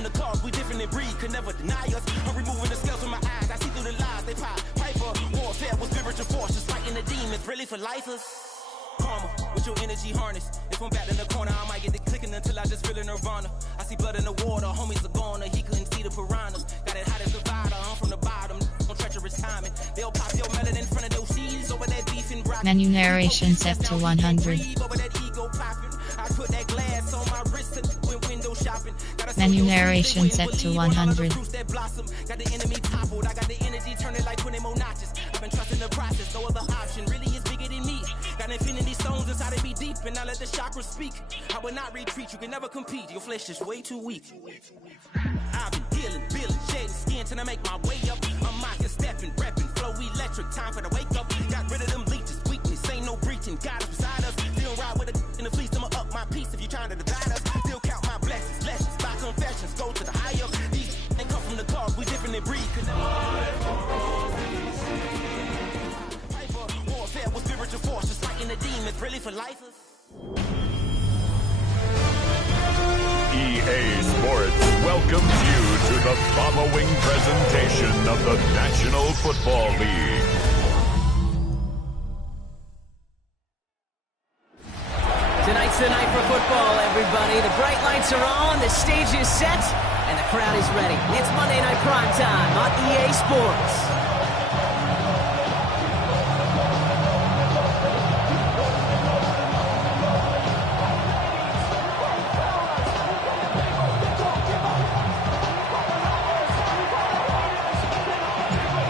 from the cars, we different in breed, could never deny us. I'm removing the scales from my eyes, I see through the lies they pop. Piper, warfare with spiritual force, just fighting the demons, really for lifers. Karma, with your energy harness. If I'm back in the corner, I might get the clicking until I just feel a nirvana. I see blood in the water, homies are gone, he couldn't see the piranhas. Got it hot as divider, I'm from the bottom, no treacherous timing. They'll pop your melon in front of those seas over that beef and broccoli. Menu narration set to 100. Menu narration set to 100. Got the enemy toppled, I got the energy turning like 20 more notches. I've been trusting the process, no other option really is bigger than me. Got infinity stones inside of me deep, and I let the chakras speak. I will not retreat, you can never compete, your flesh is way too weak. I've been dealing, building, shedding skin till I make my way up. I'm out here stepping, repping, flow electric, time for the wake up. Got rid of them leeches, weakness, ain't no breaching, God is beside us. Still ride with a in the fleece, I'ma up my piece if you trying to divide us. Still count my blessings, lessons, by confessions, go to the higher. These ain't come from the cars, we different in breed. Warfare with spiritual force, just fighting the demons, really for lifers. EA Sports welcomes you to the following presentation of the National Football League. Tonight's the night for football, everybody. The bright lights are on, the stage is set, and the crowd is ready. It's Monday Night Prime Time on EA Sports.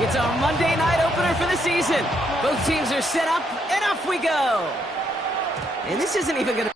It's our Monday night opener for the season. Both teams are set up, and off we go. And this isn't even going to...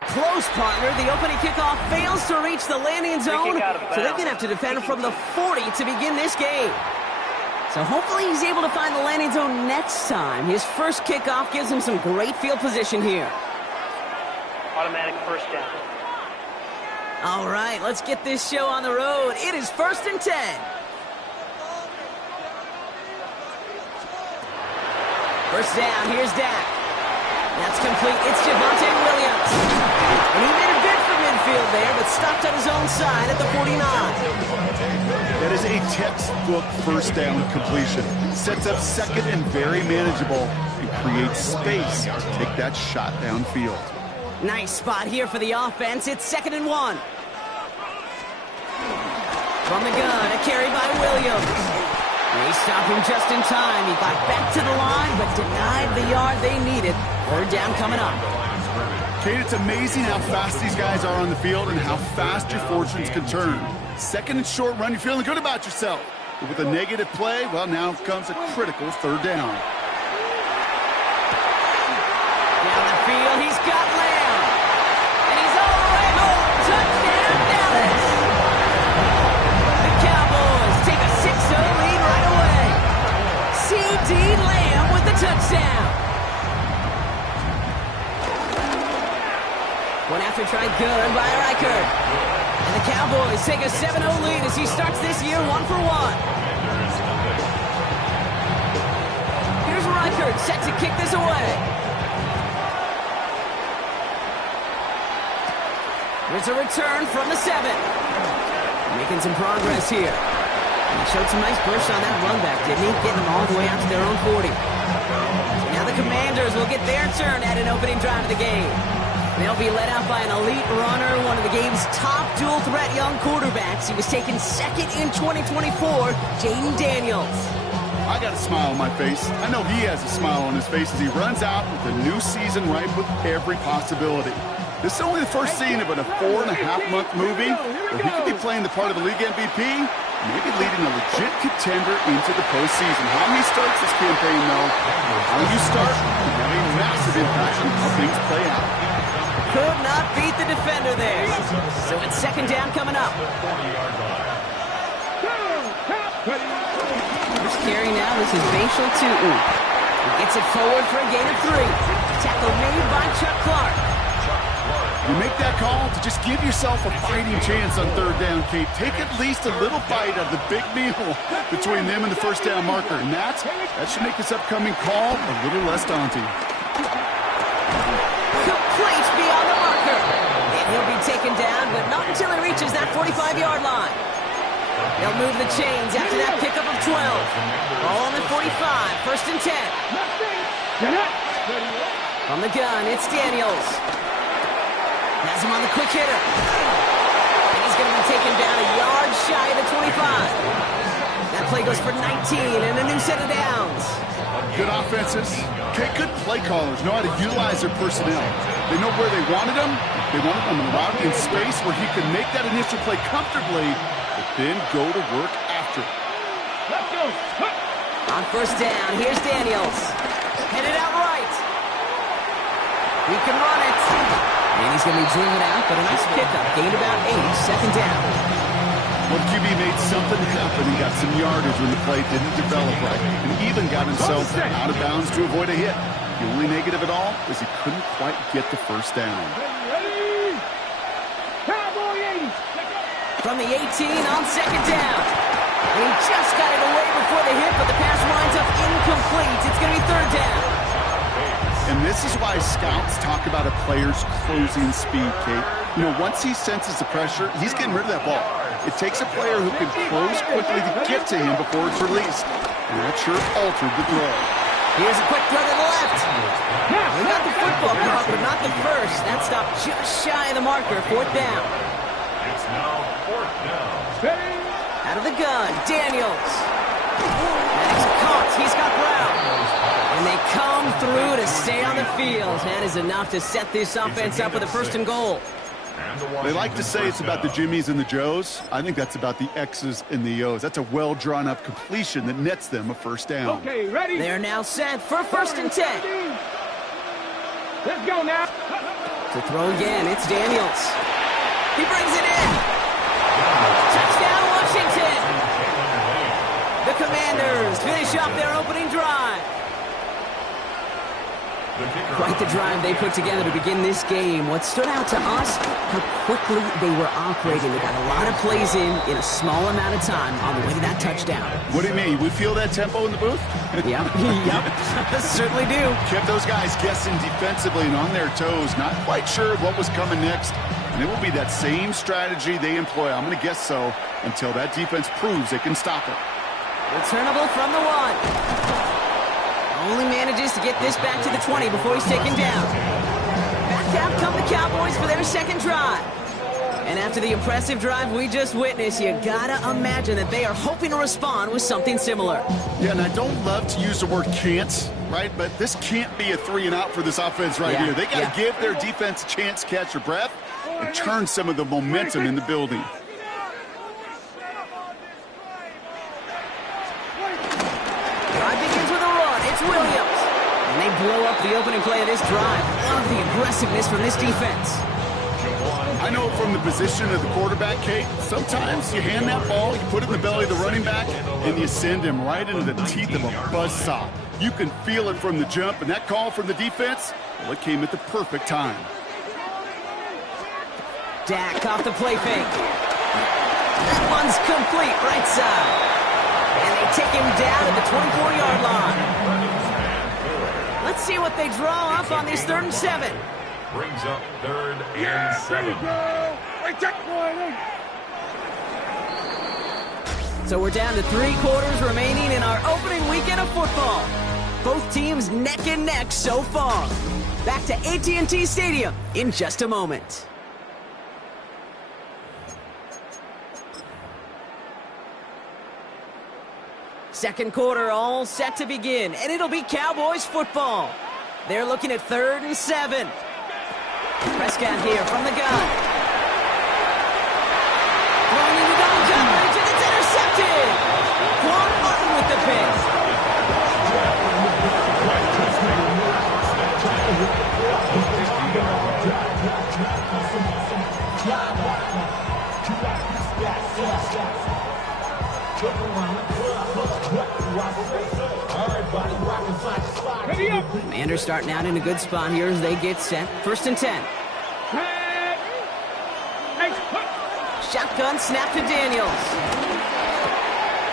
Close, partner. The opening kickoff fails to reach the landing zone, so they're going to have to defend from the 40 to begin this game. So hopefully he's able to find the landing zone next time. His first kickoff gives him some great field position here. Automatic first down. All right, let's get this show on the road. It is 1st and 10. First down, here's Dak. That's complete. It's Javonte Williams. And he made a bid for midfield there, but stopped on his own side at the 49. That is a textbook first down completion. Sets up second and very manageable and creates space to take that shot downfield. Nice spot here for the offense. It's 2nd and 1. From the gun, a carry by Williams. They stop him just in time. He got back to the line, but denied the yard they needed. 3rd down coming up. Kate, it's amazing how fast these guys are on the field and how fast your fortunes can turn. 2nd and short run, you're feeling good about yourself. But with a negative play, well, now comes a critical 3rd down. Down the field, he's got Lamb. And he's all the way home. Touchdown, Dallas. The Cowboys take a 6-0 lead right away. C.D. Lamb with the touchdown. One after try good by Reichert. And the Cowboys take a 7-0 lead as he starts this year 1 for 1. Here's Reichert set to kick this away. Here's a return from the 7. Making some progress here. He showed some nice burst on that run back, didn't he? Getting them all the way out to their own 40. So now the Commanders will get their turn at an opening drive of the game. They'll be led out by an elite runner, one of the game's top dual-threat young quarterbacks. He was taken 2nd in 2024, Jayden Daniels. I got a smile on my face. I know he has a smile on his face as he runs out with a new season ripe with every possibility. This is only the first scene of a 4.5-month movie where he could be playing the part of the league MVP, maybe leading a legit contender into the postseason. How he starts this campaign, though, how you start can have a massive impact on how things play out. could not beat the defender there. So it's second down coming up. First carry now, this is Bashal Tutin. He gets it forward for a gain of 3. Tackle made by Chuck Clark. You make that call to just give yourself a fighting chance on third down, Kate. Take at least a little bite of the big meal between them and the first down marker. And that should make this upcoming call a little less daunting. Complete beyond the marker. And he'll be taken down, but not until he reaches that 45-yard line. They'll move the chains after that pickup of 12. Ball on the 45, first and 10. From the gun, it's Daniels. Has him on the quick hitter. And he's going to be taken down a yard shy of the 25. That play goes for 19 and a new set of downs. Good offenses. Okay, good play callers know how to utilize their personnel. They know where they wanted them. They wanted them in space where he could make that initial play comfortably, but then go to work after it. Let's go. On first down, here's Daniels. Headed out right. He can run it. And he's going to be driven out, but a nice pickup. Gained about 8, second down. Well, QB made something happen. He got some yardage when the play didn't develop right, and even got himself out of bounds to avoid a hit. The only negative at all is he couldn't quite get the first down. From the 18 on second down. He just got it away before the hit, but the pass winds up incomplete. It's going to be third down. And this is why scouts talk about a player's closing speed, Kate. You know, once he senses the pressure, he's getting rid of that ball. It takes a player who can close quickly to get to him before it's released. And that sure altered the throw. Here's a quick throw to the left. We got the football caught, but not the first. That stopped just shy of the marker. Fourth down. It's now fourth down. Out of the gun, Daniels. And he's caught. He's got Brown. And they come through to stay on the field. That is enough to set this offense up with a first and goal. They like to say it's about the Jimmies and the Joes. I think that's about the X's and the O's. That's a well-drawn-up completion that nets them a first down. Okay, ready? They're now set for first and 10. Let's go now. To throw again, it's Daniels. He brings it in. Touchdown, Washington. The Commanders finish off their opening drive. Quite the drive they put together to begin this game. What stood out to us, how quickly they were operating. They got a lot of plays in a small amount of time on the way to that touchdown. What do you mean? We feel that tempo in the booth? Yep, certainly do. Kept those guys guessing defensively and on their toes, not quite sure what was coming next. And it will be that same strategy they employ, I'm going to guess so, until that defense proves they can stop it. Returnable from the 1. Only manages to get this back to the 20 before he's taken down. Back out come the Cowboys for their second drive. And after the impressive drive we just witnessed, you gotta imagine that they are hoping to respond with something similar. Yeah, and I don't love to use the word can't, right? But this can't be a 3-and-out for this offense right here. They got to give their defense a chance to catch their breath and turn some of the momentum in the building. Williams. And they blow up the opening play of this drive. Love the aggressiveness from this defense. I know from the position of the quarterback, Kate, sometimes you hand that ball, you put it in the belly of the running back, and you send him right into the teeth of a buzzsaw. You can feel it from the jump, and that call from the defense, well, it came at the perfect time. Dak off the play fake. That one's complete, right side. And they take him down at the 24-yard line. Let's see what they draw up on these 3rd and 7. Brings up 3rd and 7. So we're down to 3 quarters remaining in our opening weekend of football. Both teams neck and neck so far. Back to AT&T Stadium in just a moment. Second quarter all set to begin, and it'll be Cowboys football. They're looking at 3rd and 7. Prescott here from the gun. Throwing into double coverage, and it's intercepted. Quan Martin with the pick. Commanders starting out in a good spot here as they get set. 1st and 10. Shotgun snap to Daniels.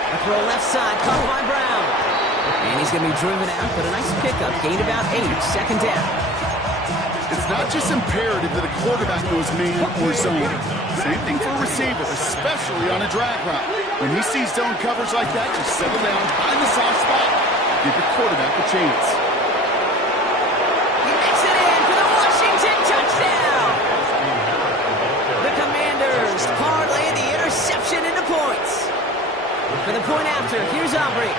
A throw left side, caught by Brown. And he's going to be driven out, but a nice pickup. Gained about 8. 2nd down. It's not just imperative that a quarterback knows man or zone. Same thing for a receiver, especially on a drag route. When he sees zone coverage like that, just settle down, find the soft spot, give your quarterback a chance. He makes it in for the Washington touchdown. The Commanders parlay the interception into points. For the point after, here's Aubrey.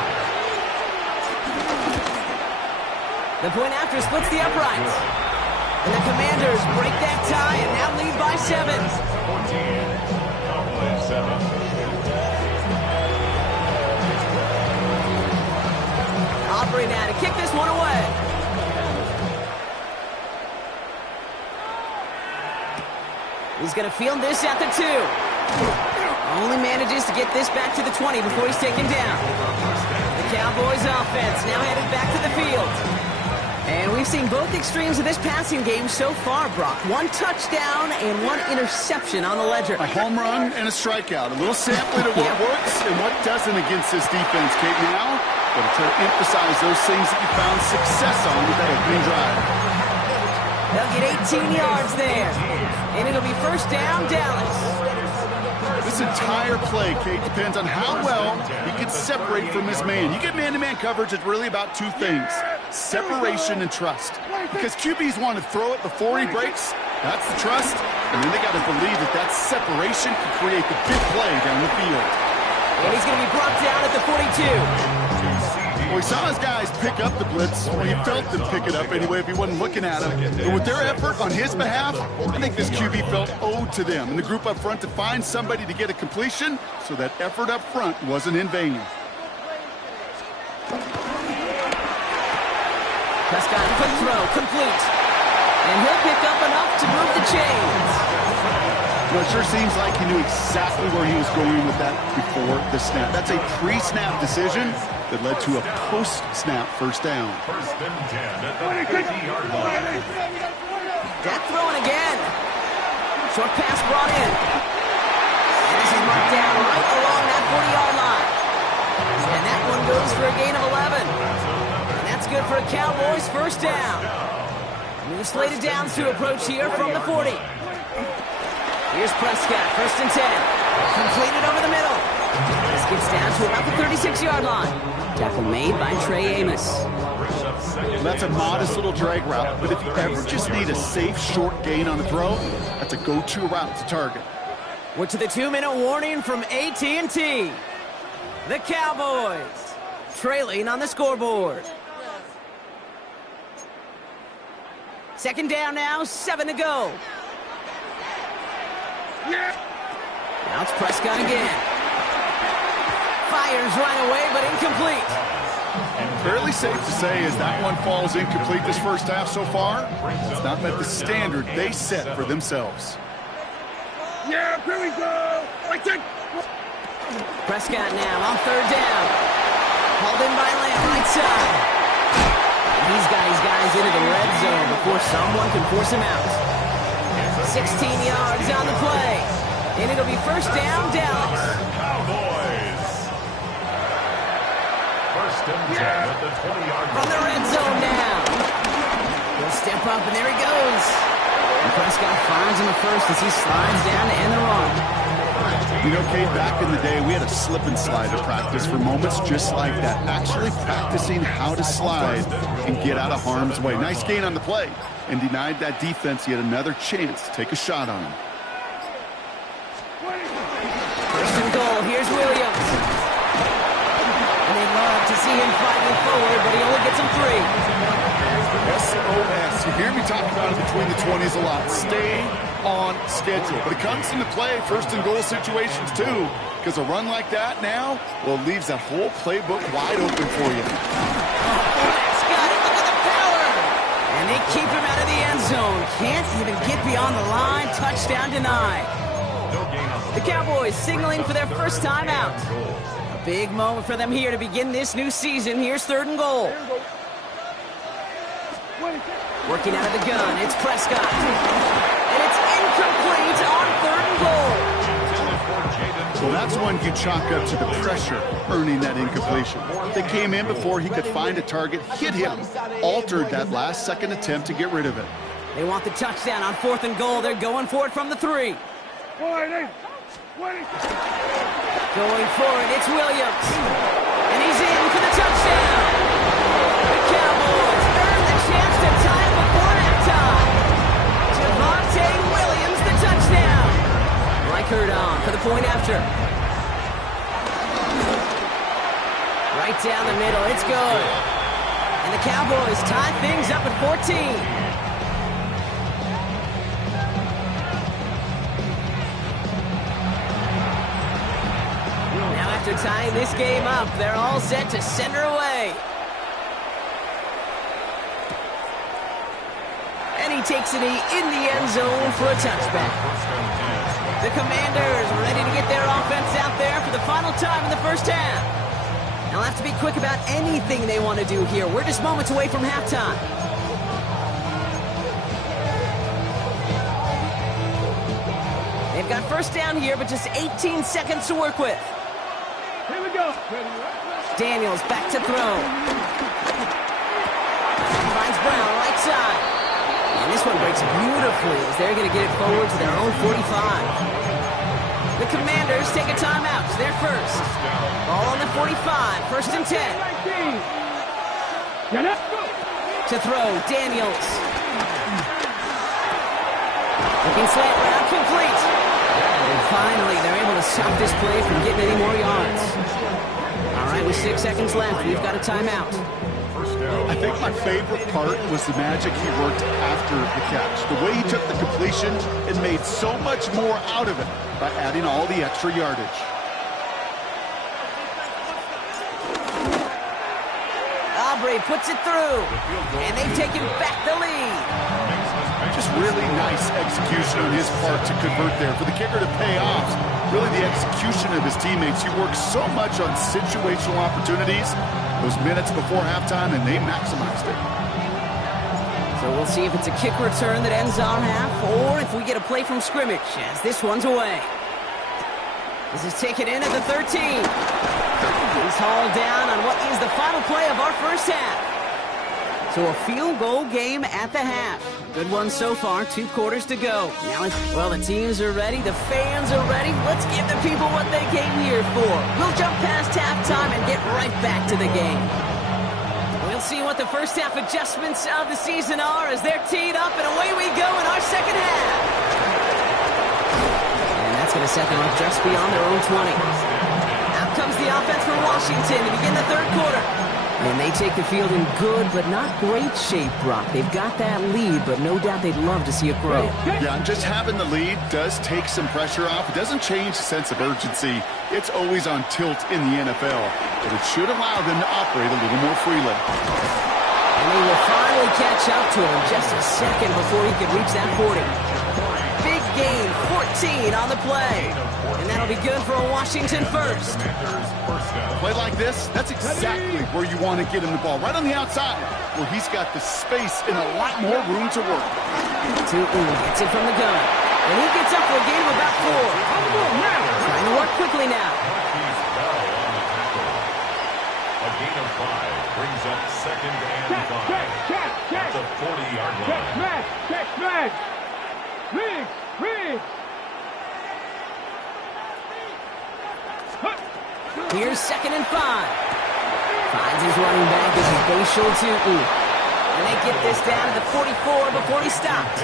The point after splits the uprights. And the Commanders break that tie and now lead by 7. 14-7. Aubrey now to kick this one away. He's going to field this at the 2. Only manages to get this back to the 20 before he's taken down. The Cowboys offense now headed back to the field. And we've seen both extremes of this passing game so far, Brock. 1 touchdown and 1 interception on the ledger. A home run and a strikeout. A little sampling of what works and what doesn't against this defense, Kate. Now, got to try to emphasize those things that you found success on with that opening drive. They'll get 18 yards there. And it'll be 1st down, Dallas. This entire play, Kate, depends on how well he can separate from his man. You get man-to-man coverage, it's really about 2 things. Separation and trust. Because QBs want to throw it before he breaks. That's the trust. And then they got to believe that that separation can create the big play down the field. And he's going to be brought down at the 42. Well, we saw his guys pick up the blitz. Well, he felt them pick it up anyway if he wasn't looking at him. But with their effort on his behalf, I think this QB felt owed to them and the group up front to find somebody to get a completion, so that effort up front wasn't in vain. Prescott, quick throw, complete. And he'll pick up enough to move the chains. Well, it sure seems like he knew exactly where he was going with that before the snap. That's a pre-snap decision that led to a post-snap 1st down. 1st and 10 at the 50-yard line. Dak throwing again. Short pass brought in. And this is marked down right along that 40-yard line. And that one goes for a gain of 11. And that's good for a Cowboys 1st down. New slated downs to approach here from the 40. Here's Prescott, 1st and 10. Completed over the middle. This gets down to about the 36-yard line. Tackle made by Trey Amos. That's a modest little drag route, but if you ever just need a safe, short gain on a throw, that's a go-to route to target. We're to the 2-minute warning from AT&T. The Cowboys trailing on the scoreboard. 2nd down now, 7 to go. Now it's Prescott again. Fires right away, but incomplete. Fairly safe to say as that one falls incomplete this 1st half so far, it's not met the standard they set for themselves. Yeah, here we go. Prescott now on 3rd down. Hauled in by Lamb, right side. He's got his guys into the red zone before someone can force him out. 16 yards on the play. And it'll be 1st down, Dallas. Cowboys. 1st and 10 at the 20-yard line. From the red zone now. He'll step up, and there he goes. And Prescott finds him at 1st as he slides down to end the run. You know, Kate, back in the day, we had a slip and slide to practice for moments just like that. Actually practicing how to slide and get out of harm's way. Nice gain on the play, and denied that defense yet another chance to take a shot on him. 1st and goal. Here's Williams. And they love to see him fighting forward, but he only gets him 3. SOS. You hear me talk about it between the 20s a lot. Stay on schedule. But it comes into play 1st and goal situations too, because a run like that now, well, leaves that whole playbook wide open for you. Prescott, look at the power. And And they keep him out of the end zone. Can't even get beyond the line. Touchdown denied. The Cowboys signaling for their first time out. A big moment for them here to begin this new season. Here's 3rd and goal. Working out of the gun, it's Prescott. And it's incomplete on 3rd and goal. Well, that's one you chalk up to the pressure earning that incompletion. They came in before he could find a target, hit him, altered that last-second attempt to get rid of it. They want the touchdown on 4th and goal. They're going for it from the 3. Going for it, it's Williams. And he's in for the touchdown. The Cowboys earn the chance to tie it before halftime. Javonte Williams, the touchdown. Reichard on for the point after. Right down the middle, it's good. And the Cowboys tie things up at 14. After tying this game up, they're all set to send her away. And he takes it in the end zone for a touchback. The Commanders ready to get their offense out there for the final time in the first half. They'll have to be quick about anything they want to do here. We're just moments away from halftime. They've got first down here, but just 18 seconds to work with. Here we go. Daniels back to throw. Finds Brown right side. And this one breaks beautifully as they're going to get it forward to their own 45. The Commanders take a timeout. They're first. Ball on the 45. 1st and 10. To throw, Daniels. Looking slant route, complete. And finally, they're able to stop this play from getting any more yards. All right, with 6 seconds left, we've got a timeout. I think my favorite part was the magic he worked after the catch. The way he took the completion and made so much more out of it by adding all the extra yardage. Aubrey puts it through, and they've taken back the lead. Just really nice execution on his part to convert there. For the kicker to pay off, really the execution of his teammates. He works so much on situational opportunities those minutes before halftime, and they maximized it. So we'll see if it's a kick return that ends our half, or if we get a play from scrimmage, as this one's away. This is taken in at the 13. He's hauled down on what is the final play of our first half. So a field goal game at the half. Good one so far, 2 quarters to go. Now, well, the teams are ready, the fans are ready. Let's give the people what they came here for. We'll jump past halftime and get right back to the game. We'll see what the first half adjustments of the season are as they're teed up, and away we go in our second half. And that's going to set them up just beyond their own 20. Out comes the offense for Washington to begin the 3rd quarter. And they take the field in good but not great shape, Brock. They've got that lead, but no doubt they'd love to see it grow. Yeah, and just having the lead does take some pressure off. It doesn't change the sense of urgency. It's always on tilt in the NFL, but it should allow them to operate a little more freely. And they will finally catch up to him just a second before he could reach that 40. Big gain, 14 on the play. And that'll be good for a Washington first. Play like this, that's exactly where you want to get him the ball. Right on the outside, where he's got the space and a lot more room to work. Tutu gets it from the gun. And he gets up for a gain of about 4. Trying to work quickly now. A gain of 5 brings up 2nd and 5. At the 40-yard line. Check. Read. Here's 2nd and 5. Finds his running back as he's Bashal Tutu. And they get this down to the 44 before he stopped.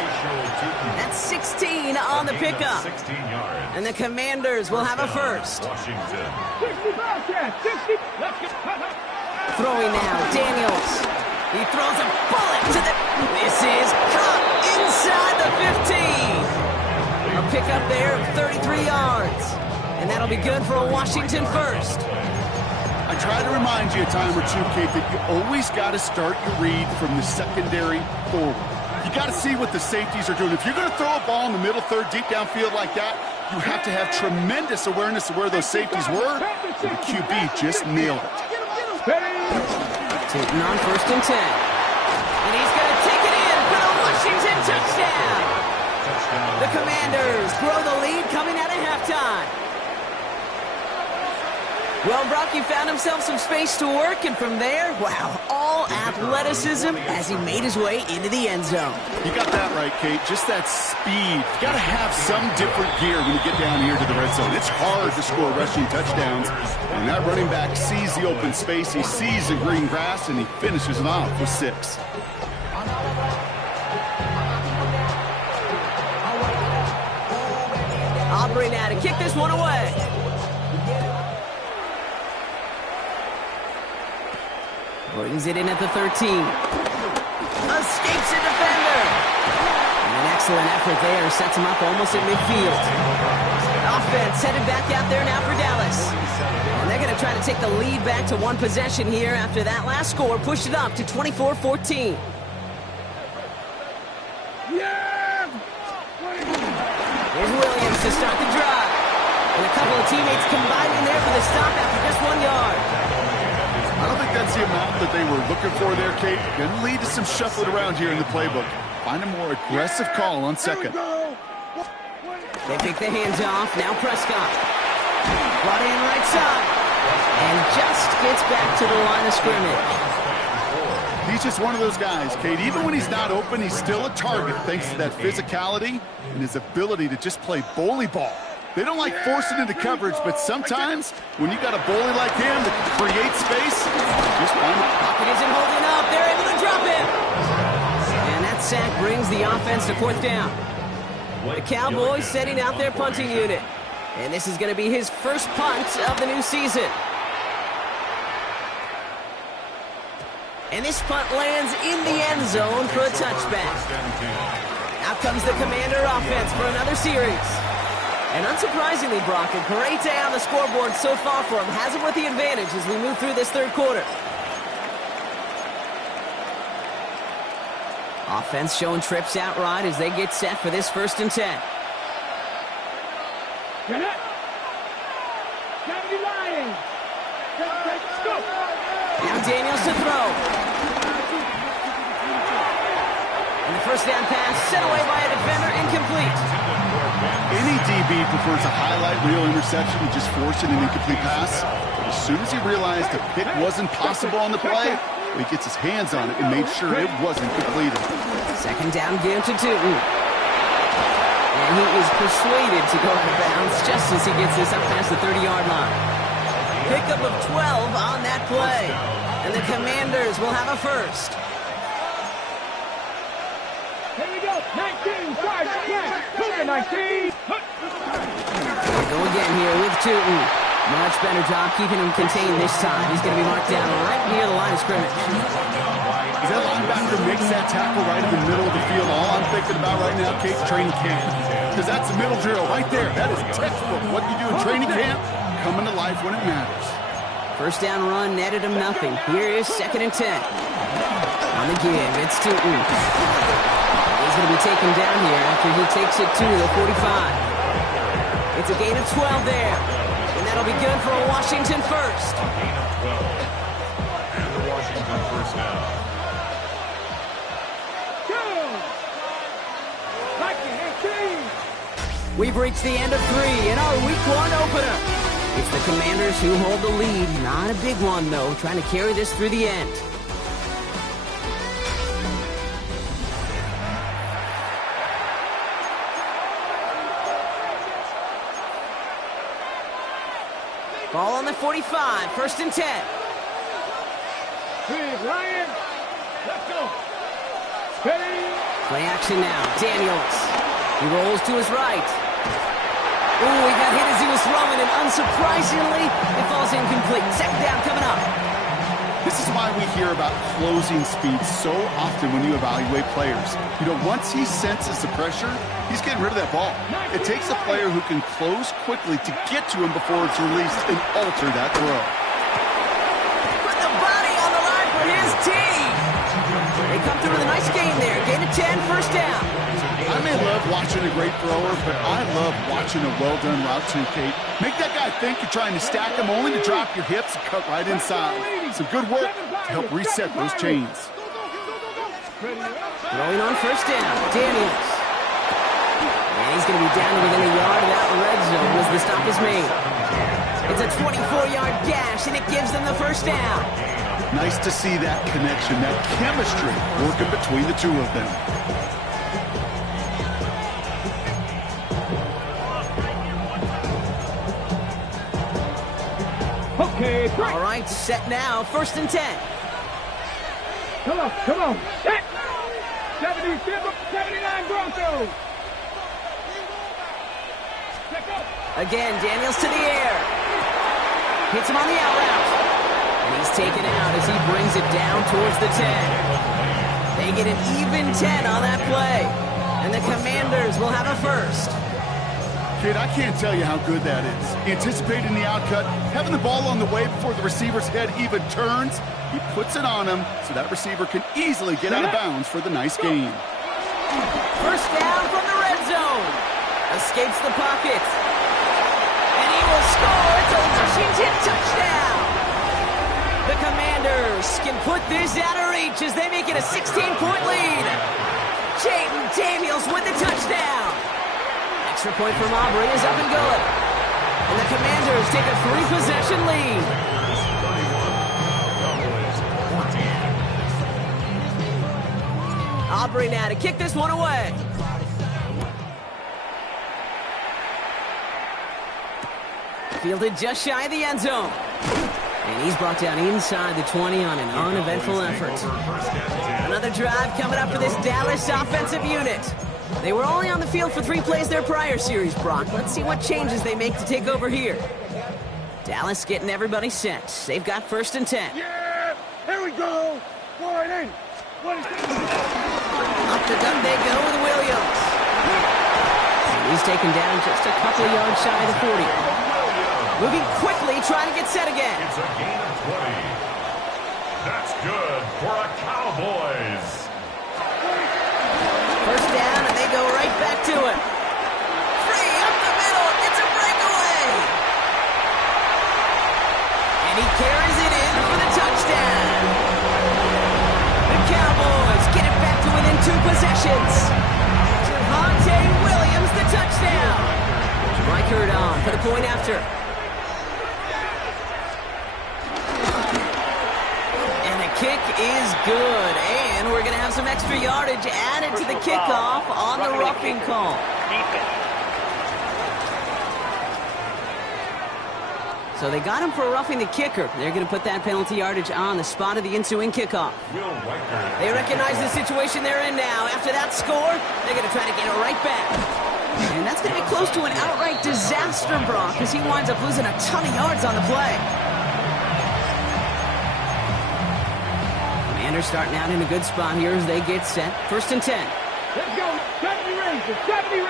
That's 16 on the pickup. 16 yards. And the Commanders will have a first. Washington. 60. Let's get Throwing now, Daniels. He throws a bullet to the... This is caught inside the 15. A pickup there of 33 yards. And that'll be good for a Washington first. I I try to remind you a time or two, Kate, that you always got to start your read from the secondary forward. You got to see what the safeties are doing. If you're going to throw a ball in the middle third, deep downfield like that, you have to have tremendous awareness of where those safeties were. And the QB just nailed it. Taking on 1st and 10. And he's going to take it in for the Washington touchdown. The Commanders grow the lead coming out of halftime. Well, Brock, he found himself some space to work, and from there, wow, all athleticism as he made his way into the end zone. You got that right, Kate. Just that speed. You got to have some different gear when you get down here to the red zone. It's hard to score rushing touchdowns. And that running back sees the open space, he sees the green grass, and he finishes it off with 6. Aubrey now to kick this one away. Brings it in at the 13. Escapes a defender. And an excellent effort there. Sets him up almost at midfield. Offense headed back out there now for Dallas. And they're going to try to take the lead back to 1 possession here after that last score. Pushed it up to 24-14. Here's Williams to start the drive. And a couple of teammates combining there for the stop after just 1 yard. I don't think that's the amount that they were looking for there, Kate. Going to lead to some shuffling around here in the playbook. Find a more aggressive call on 2nd. They pick the hands off. Now Prescott. Brought in right side. And just gets back to the line of scrimmage. He's just one of those guys, Kate. Even when he's not open, he's still a target thanks to that physicality and his ability to just play bully ball. They don't like forcing into coverage, but sometimes when you got a bully like him that can create space, just find it. Pocket isn't holding up. They're able to drop it. And that sack brings the offense to 4th down. The Cowboys setting out their punting unit. And this is going to be his first punt of the new season. And this punt lands in the end zone for a touchback. Out comes the Commander offense for another series. And unsurprisingly, Brock, a great day on the scoreboard so far for him. Has him with the advantage as we move through this 3rd quarter. Offense showing trips out right as they get set for this 1st and 10. Get it. Lions. Now Daniels to throw. And the 1st down pass set away by a defender, incomplete. Any DB prefers a highlight reel interception to just forcing an incomplete pass. But as soon as he realized the pick wasn't possible on the play, he gets his hands on it and made sure it wasn't completed. 2nd down give to Tootin. And he is persuaded to go out of bounds just as he gets this up past the 30-yard line. Pickup of 12 on that play. And the Commanders will have a first. Here we go. 19, start, yeah. 19. They go again here with Tootin. Much better job keeping him contained this time. He's going to be marked down right near the line of scrimmage. As that linebacker makes that tackle right in the middle of the field, all I'm thinking about right now, Kate's training camp. Because that's the middle drill right there. That is textbook. What you do in training camp, coming to life when it matters. 1st down run netted him nothing. Here is 2nd and 10. On the give, it's Tootin. He's going to be taken down here after he takes it to the 45. It's a gain of 12 there. And that'll be good for a Washington first. And the Washington first down. We've reached the end of 3 in our Week 1 opener. It's the Commanders who hold the lead. Not a big one, though, trying to carry this through the end. Ball on the 45, 1st and 10. Ryan, let's go. Play action now, Daniels. He rolls to his right. Ooh, he got hit as he was throwing, and unsurprisingly, it falls incomplete. 2nd down coming up. This is why we hear about closing speed so often when you evaluate players. You know, once he senses the pressure, he's getting rid of that ball. It takes a player who can close quickly to get to him before it's released and alter that throw. come through with a nice gain there. Gain of 10, first down. I may love watching a great thrower, but I love watching a well-done route too, Kate. Make that guy think you're trying to stack him only to drop your hips and cut right inside. Some good work to help reset those chains. Rolling on first down, Daniels. And he's going to be down within a yard of that red zone as the stop is made. It's a 24-yard dash, and it gives them the first down. Nice to see that connection, that chemistry working between the two of them. Okay, All right, set now, first and 10. Come on. Set. 79 Broncos. Again, Daniels to the air. Hits him on the out route. And he's taken out as he brings it down towards the 10. They get an even 10 on that play. And the Commanders will have a first. Kid, I can't tell you how good that is. Anticipating the outcut, having the ball on the way before the receiver's head even turns. He puts it on him so that receiver can easily get out of bounds for the nice gain. First down from the red zone. Escapes the pocket. And he will score. It's a Washington touchdown. The Commanders can put this out of reach as they make it a 16-point lead. Jayden Daniels with the touchdown. Extra point from Aubrey is up and good. And the Commanders take a 3-possession lead. Aubrey now to kick this one away. Fielded just shy of the end zone. And he's brought down inside the 20 on an uneventful effort. Another drive coming up for this Dallas offensive unit. They were only on the field for 3 plays their prior series, Brock. Let's see what changes they make to take over here. Dallas getting everybody set. They've got first and 10. Yeah, here we go. Going in. Up the gut they go with Williams. And he's taken down just a couple of yards shy of the 40. Moving quickly, trying to get set again. It's a gain of 20. That's good for a Cowboys. First down, and they go right back to it. Free up the middle. It's a breakaway. And he carries it in for the touchdown. The Cowboys get it back to within 2 possessions. Javonte Williams, the touchdown. Reichard on for the point after. Kick is good, and we're going to have some extra yardage added to the kickoff on the roughing call. So they got him for roughing the kicker. They're going to put that penalty yardage on the spot of the ensuing kickoff. They recognize the situation they're in now. After that score, they're going to try to get it right back. And that's going to be close to an outright disaster, Brock, because he winds up losing a ton of yards on the play. Commanders starting out in a good spot here as they get set. First and 10. Let's go. 70 Rangers, 60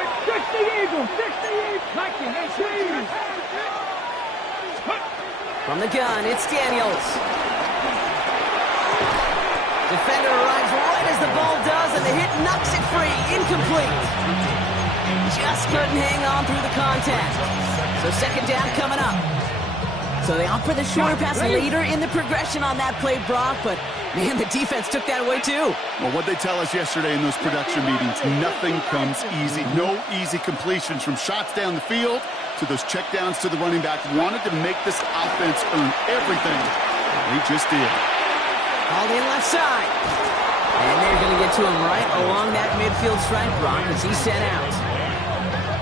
Eagles, 60 Eagles. 19, From the gun, it's Daniels. Defender arrives right as the ball does, and the hit knocks it free. Incomplete. Just couldn't hang on through the contact. So second down coming up. So they opt for the shorter pass later in the progression on that play, Brock, but man, the defense took that away too. Well, what they tell us yesterday in those production meetings, nothing comes easy. No easy completions from shots down the field to those checkdowns to the running back. Wanted to make this offense earn everything. They just did. Called in left side. And they're going to get to him right along that midfield stripe, Brock, as he's sent out.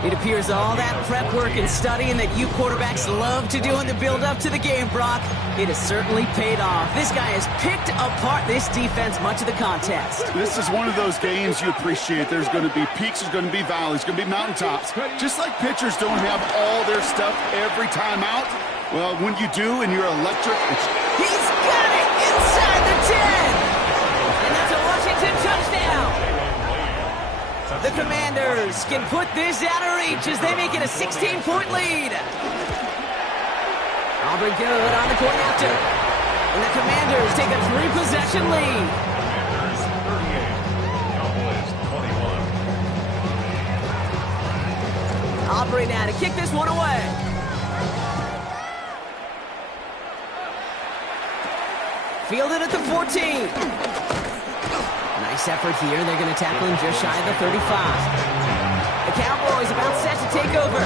It appears all that prep work and studying that you quarterbacks love to do in the build-up to the game, Brock, it has certainly paid off. This guy has picked apart this defense much of the contest. This is one of those games you appreciate. There's going to be peaks, there's going to be valleys, going to be mountaintops. Just like pitchers don't have all their stuff every time out, well, when you do and you're electric, He's got it inside the 10! And that's a Washington touchdown! The Commanders can put this out of reach as they make it a 16-point lead. Aubrey good on the point after. And the Commanders take a 3-possession lead. Aubrey now to kick this one away. Fielded at the 14. Nice effort here. They're going to tackle him just shy of the 35. The Cowboys about set to take over.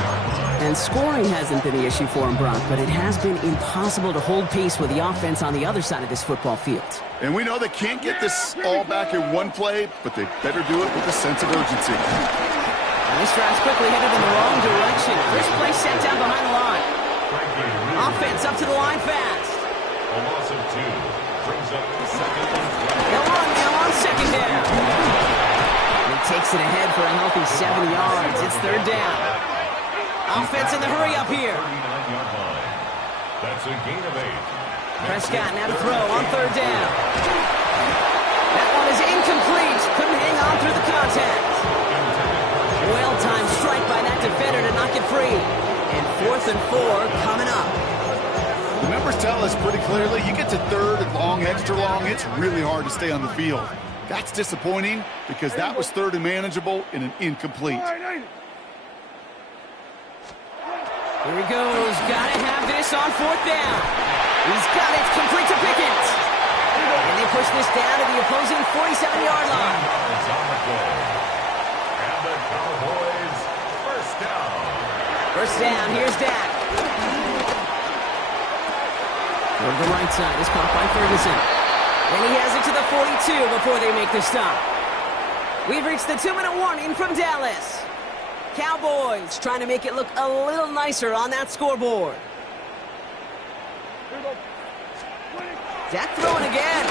And scoring hasn't been the issue for him, Brock, but it has been impossible to hold pace with the offense on the other side of this football field. And we know they can't get this all back in one play, but they better do it with a sense of urgency. And this drive's quickly headed in the wrong direction. First play set down behind the line. Offense up to the line fast. A loss of 2 brings up the second and 12. They'll run now on second down. And he takes it ahead for a healthy 7 yards. It's third down. Offense in the hurry up here. 39-yard line. That's a gain of 8. Prescott now to throw on third down. That one is incomplete. Couldn't hang on through the contact. Well-timed strike by that defender to knock it free. And 4th and 4 coming up. The numbers tell us pretty clearly, you get to third and long, extra long, it's really hard to stay on the field. That's disappointing because that was third and manageable in an incomplete. Here he goes. Gotta have this on 4th down. He's got it. Complete to Pickens. And they push this down to the opposing 47-yard line. It's on the play. And the Cowboys first down. First down. Here's Dak. Over the right side is caught by Ferguson. And he has it to the 42 before they make the stop. We've reached the 2-minute warning from Dallas. Cowboys trying to make it look a little nicer on that scoreboard. Dak throwing again.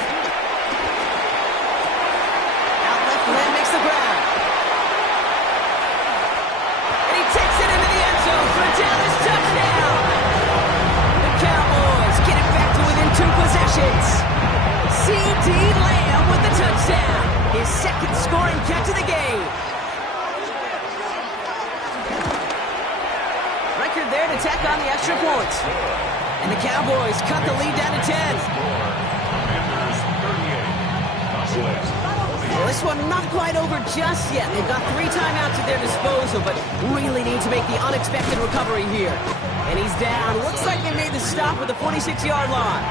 Out left leg makes the ground. And he takes it into the end zone for a Dallas touchdown. The Cowboys get it back to within 2 possessions. C.D. Lamb with the touchdown. His second scoring catch of the game. Record there to tack on the extra points. And the Cowboys cut the lead down to 10. Well, this one not quite over just yet. They've got 3 timeouts at their disposal, but really need to make the unexpected recovery here. And he's down. Looks like they made the stop at the 46-yard line.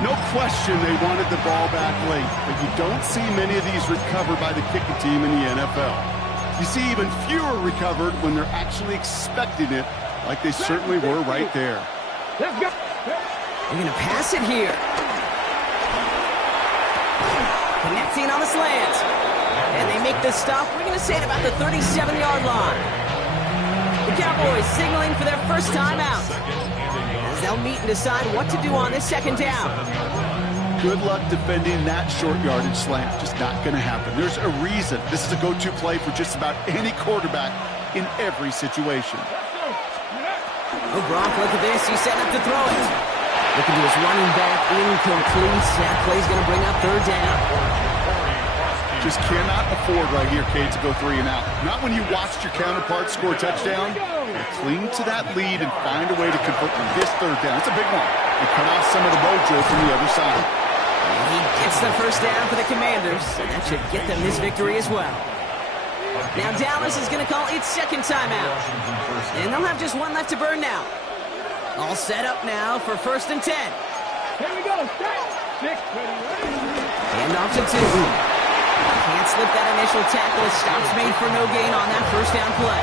No question they wanted the ball back late, but you don't see many of these recovered by the kicking team in the NFL. You see even fewer recovered when they're actually expecting it, like they certainly were right there. Let's go. They're going to pass it here. Connecting on the slant. And they make the stop, we're going to say, at about the 37-yard line. The Cowboys signaling for their first time out. As they'll meet and decide what to do on this second down. Good luck defending that short yardage slant. Just not going to happen. There's a reason this is a go-to play for just about any quarterback in every situation. Oh, Brock, look at this. He's setting up to throw it. Looking to his running back, incomplete. That play's going to bring up third down. Just cannot afford right here, Kate, to go 3 and out. Not when you watched your counterpart score a touchdown. Cling to that lead and find a way to convert this third down. It's a big one. And cut off some of the mojo from the other side. And he gets the first down for the Commanders, and that should get them this victory as well. Now Dallas is going to call its second timeout. And they'll have just 1 left to burn now. All set up now for 1st and 10. Here we go. Set. 6, ready. Hand off to 2. Can't slip that initial tackle. Stops made for no gain on that first down play.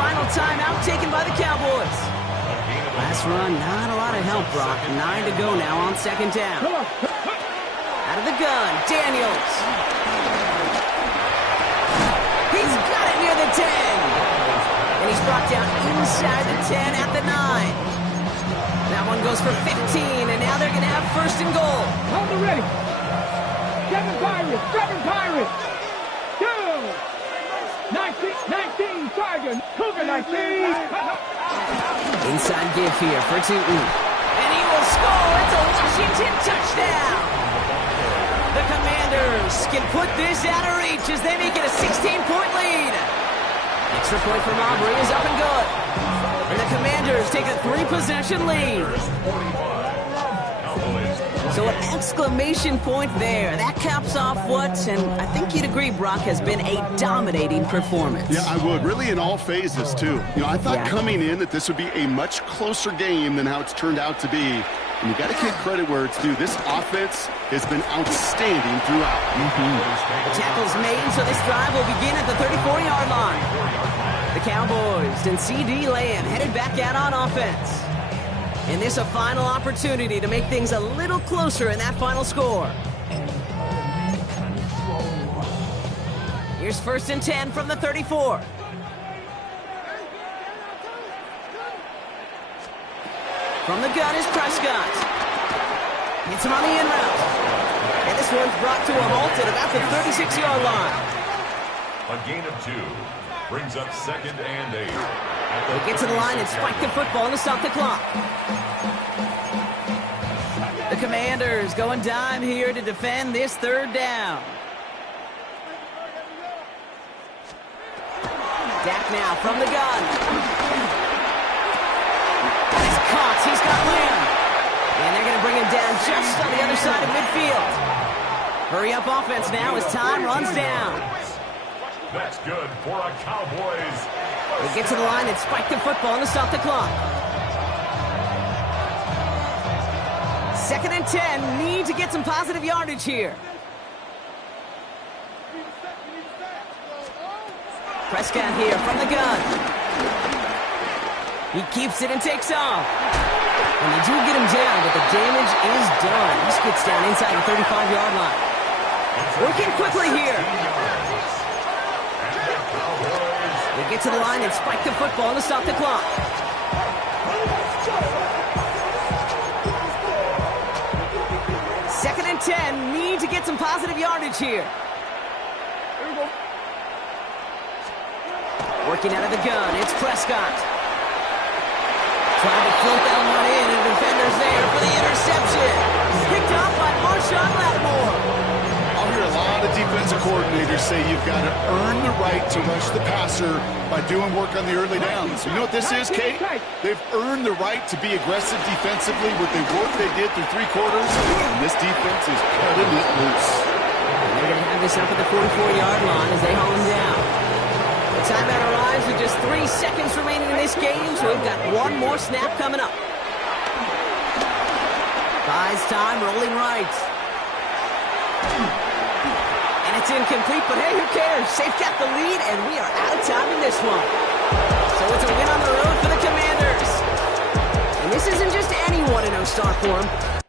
Final timeout taken by the Cowboys. Last run, not a lot of help, Brock. 9 to go now on second down. Out of the gun, Daniels. He's got it near the 10. And he's brought down inside the 10 at the 9. That one goes for 15, and now they're going to have 1st and goal. Hold it ready. 7 Pirates. 7 Pirates. 2. 19 Tiger. Cougar 19. Inside give here for Tootin. And he will score. It's a Washington touchdown. The Commanders can put this out of reach as they make it a 16-point lead. Extra point from Aubrey is up and good. And the Commanders take a 3-possession lead. Cowboys So an exclamation point there. That caps off what, and I think you'd agree, Brock, has been a dominating performance. Yeah, I would. Really in all phases, too. I thought coming in that this would be a much closer game than how it's turned out to be. And you got to give credit where it's due. This offense has been outstanding throughout. The tackle's made, so this drive will begin at the 34-yard line. The Cowboys and C.D. Lamb headed back out on offense. And this a final opportunity to make things a little closer in that final score. Here's 1st and 10 from the 34. From the gun is Prescott. Gets him on the in route. And this one's brought to a halt at about the 36-yard line. A gain of 2 brings up 2nd and 8. They get to the line and spike the football to stop the clock. The Commanders going dime here to defend this 3rd down. Dak now from the gun. He's caught. He's got Lamb. And they're going to bring him down just on the other side of midfield. Hurry up offense now as time runs down. That's good for a Cowboys. They get to the line and spike the football to stop the clock. 2nd and 10. Need to get some positive yardage here. Prescott here from the gun. He keeps it and takes off. And they do get him down, but the damage is done. He gets down inside the 35-yard line. Working quickly here. They get to the line and spike the football to stop the clock. Second and 10. Need to get some positive yardage here. Working out of the gun, it's Prescott. Trying to float that one in, and the defender's there for the interception. Picked off by Marshawn Lattimore. I'll hear a lot of defensive coordinators say you've got to earn the right to rush the passer by doing work on the early downs. You know what this is, Kate? They've earned the right to be aggressive defensively with the work they did through 3 quarters, and this defense is cutting it loose. And they're going to have this up at the 44-yard line as they haul him down. The timeout arrives with just 3 seconds remaining in this game, so we've got one more snap coming up. Buys time, rolling right. And it's incomplete, but hey, who cares? They've got the lead, and we are out of time in this one. So it's a win on the road for the Commanders. And this isn't just any 1-0 start for them.